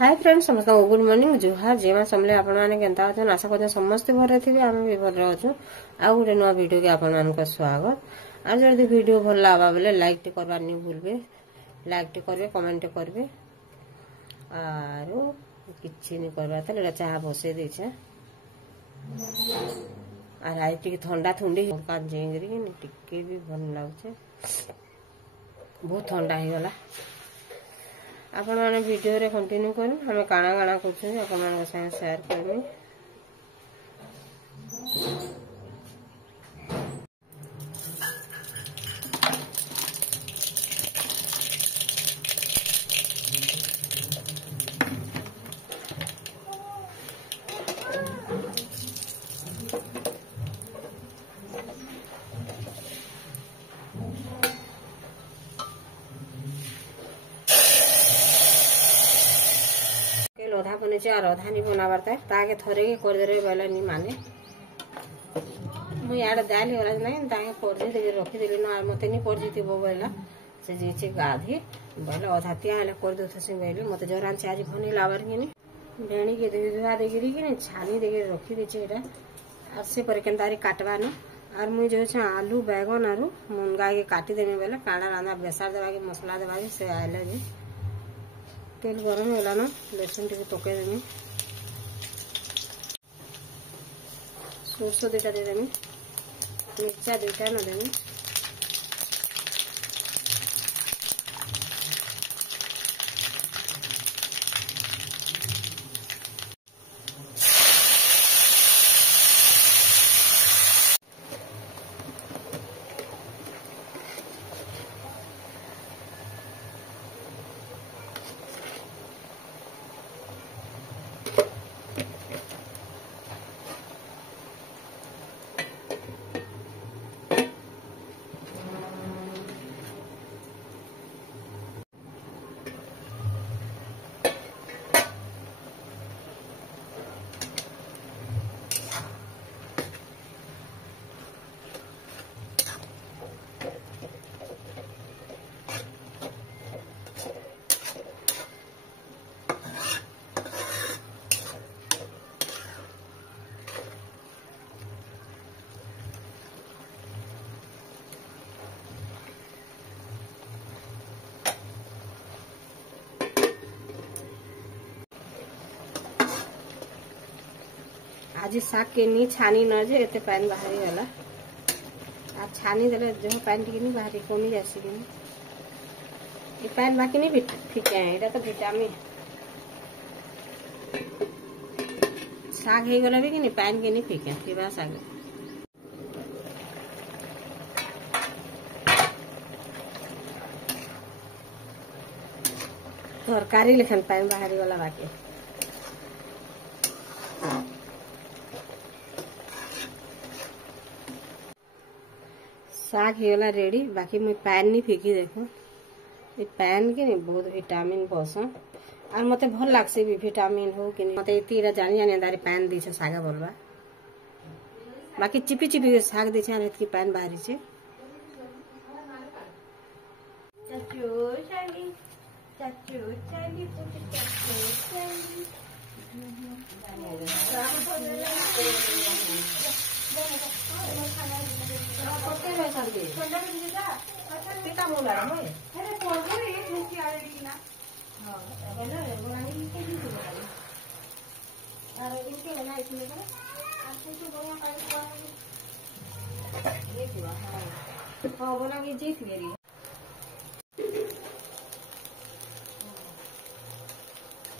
Hi friends समस्त good morning जुहार जेमा समले आपण माने केनता अछन आशा करते समस्त भरे थिबे आमे भी भर रहछु आ गुटे नवा वीडियो के आपण मान को स्वागत। आज जदी वीडियो भल लावा बेले लाइक टे करबा नि भूलबे, लाइक टे करबे, कमेंट टे करबे आरो किछि नि करबा त लेला चाहा बसे दै छै आ रात टिके ठंडा ठंडी का जेंगरी नि टिके भी भल लाग छै, बहुत ठंडा हे गला। आपण माने वीडियो रे कंटिन्यू करू हमें काना काना करछु आपण मान संग शेयर करबे। अधा बने और अधा नहीं बनाबार ताके थरे के कर दे बेला नहीं माने मुझे यार दाल होला नहीं ताके कर दे रखी देली ना मते नहीं पड़ जीती बेला से जे गाधी बेला अधा त्या हेले कर देथसी बेले मते जरान से आज भनी लाबार के नहीं भेणी के दे दुआ दे गिरी के नहीं छानी दे के रखी दे छै एटा और से पर केनदारी काटवा न और मुझे जो छै आलू बैगन आरो मुनगा के काटी देने बेला काड़ा रांदा बेसार देबा के मसाला देबा के से आइले जे तेल गरम होला ना लहसुन टिके पके देमी, सोरसो दुटा दे देमी, मिर्चा दुटा न देमी, आज साग के नहीं छानी न जे एते पानी बाहरी होला आ छानी देले जो पानी टिके नहीं बाहरी कमी जासी कि ये पानी बाकी नहीं ठीक है एटा तो विटामिन साग हे गला भी कि नहीं पानी के नहीं फेंके पीबा साग तरकारी लेखन पानी बाहरी वाला बाकी साग हेला रेडी बाकी मुझे पैन नहीं फेंकी देखो ये पैन के नहीं बहुत विटामिन पसंद और मते भल लागसे भी विटामिन हो कि नहीं मते इतीरा जानी जानी दारी पैन दी छे सागा बोलबा बाकी चिपी चिपी के साग दी छे की पैन बाहरी छे चाचू चाली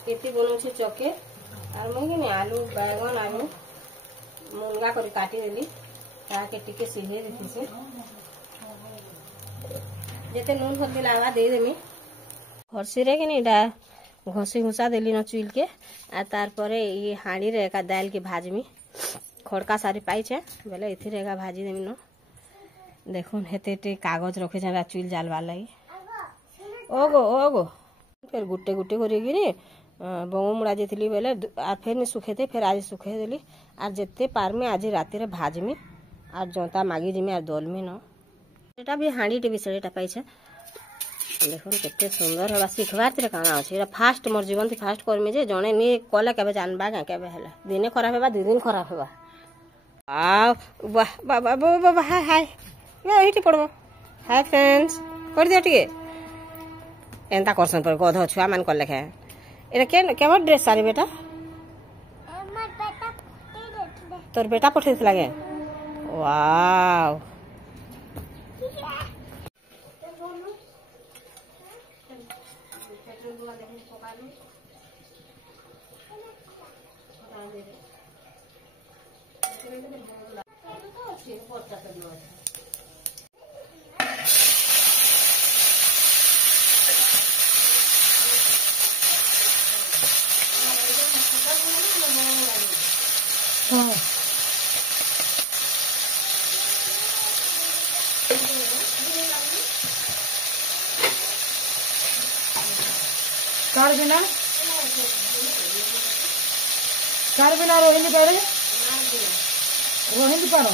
केती बनाउछे चके और मुझे आलू बैगन आलू मुनगा कर काटी देली ताके टिके सिझे देती से जेते नून हल्दी लावा दे देमी हरसी रे के नहीं घसी घुसा देली न चुल के आ तार परे ये हाड़ी रे का दाल के भाजमी खड़का सारी पाई छे बेले इथि रेगा भाजी देमी न देखुन हेते टे कागज रखे छे चुल जालवा लगी ओगो फिर गुटे गुटे करी गिरी बंगो मुड़ा जेतली बेले आ फिर नहीं सुखेते फिर आज सुखे देली और जेते पार में आज राति रे भाजमी और जोता मागी जिमी और दोल में न एटा भी हांडी टे भी सड़ेटा पाई छे देखो केते सुंदर हवा शिखबार तेरे काना अछि एरा फास्ट मोर जीवन थी फास्ट करमी जे जणे नी कले केबे जानबा का केबे हला दिने खराब हेबा 2 दिन खराब हेबा आ वाह बाबा बाबा हाय हाय या एठी पड़बो हाय फ्रेंड्स कर दिया टिके एंता करसन पर गध छुआ मान कर लेखे एरा केमन ड्रेस सारी बेटा तोर बेटा पठे लागे वाव कार बिना रोहिणी पड़े रोहिणी पड़ो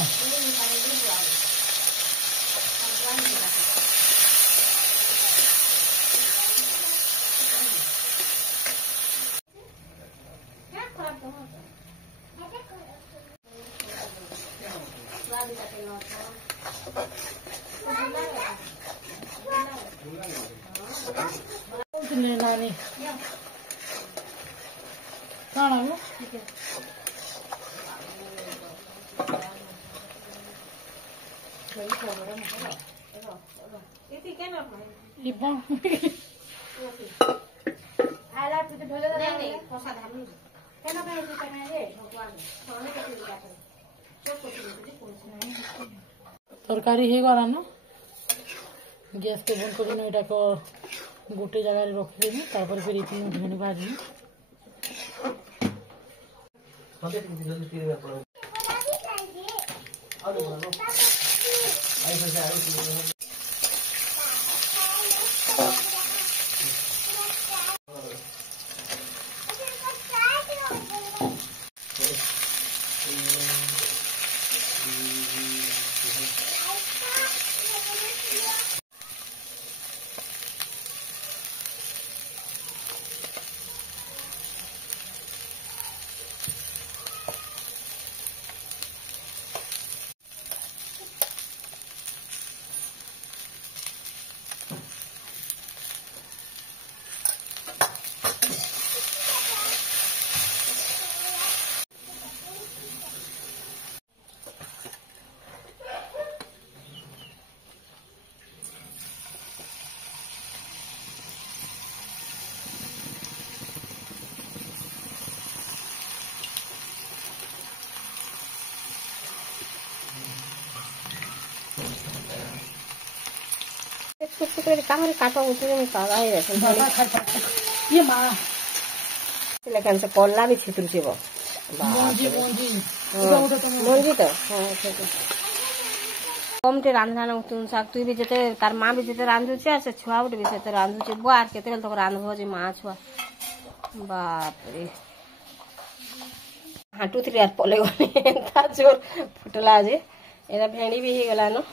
नानी कौन है वो तरकारी हो गला ना गैस के बंद कर एटा को गोटे जगह रखिदेमी तापर फिर इतनी भेणी भाजी काहरे काटो उतरे में कागा है ये माँ लेकिन से कोल्ला भी छितरू छे मोंजी मोंजी मोंजी तो कमटे रांधना न तुम साग तू भी जते तार माँ भी जते रांधु छे से छुआ उठ भी से रांधु छे बुआर केते तो रांधबो जे माँ छुआ बाप रे हाटू थ्री यार पले गने ता जोर फुटला जे एरा भेंडी भी ही गला न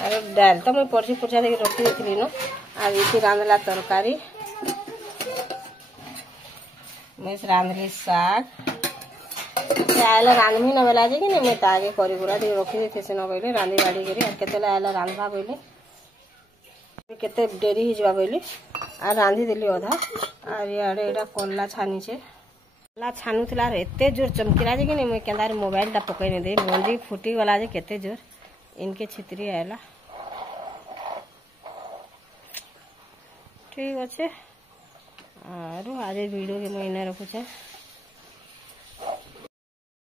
अरे डाल तो मैं परसी पुछा दे रखी देथली न आ इति रांधला तरकारी मैं रांधली साग आयला रांधमी न बेला जे कि मैं तागे करी गुरा दे रखी देथे से न बोले रांधी बाड़ी करी आ केते आयला रांधबा बोले केते डेरी ही जबा बोले आ रांधी देली अधा आ याडे एटा कोल्ला छानी छे ला छानुथला रे एते जोर चमकीला जे कि मैं केंदार मोबाइल ता पकई ने दे मंजी फुटी गला जे केते जोर इनके छितरी आयला ठीक अच्छे आरो आज वीडियो के मैं इन्हें रखुचे।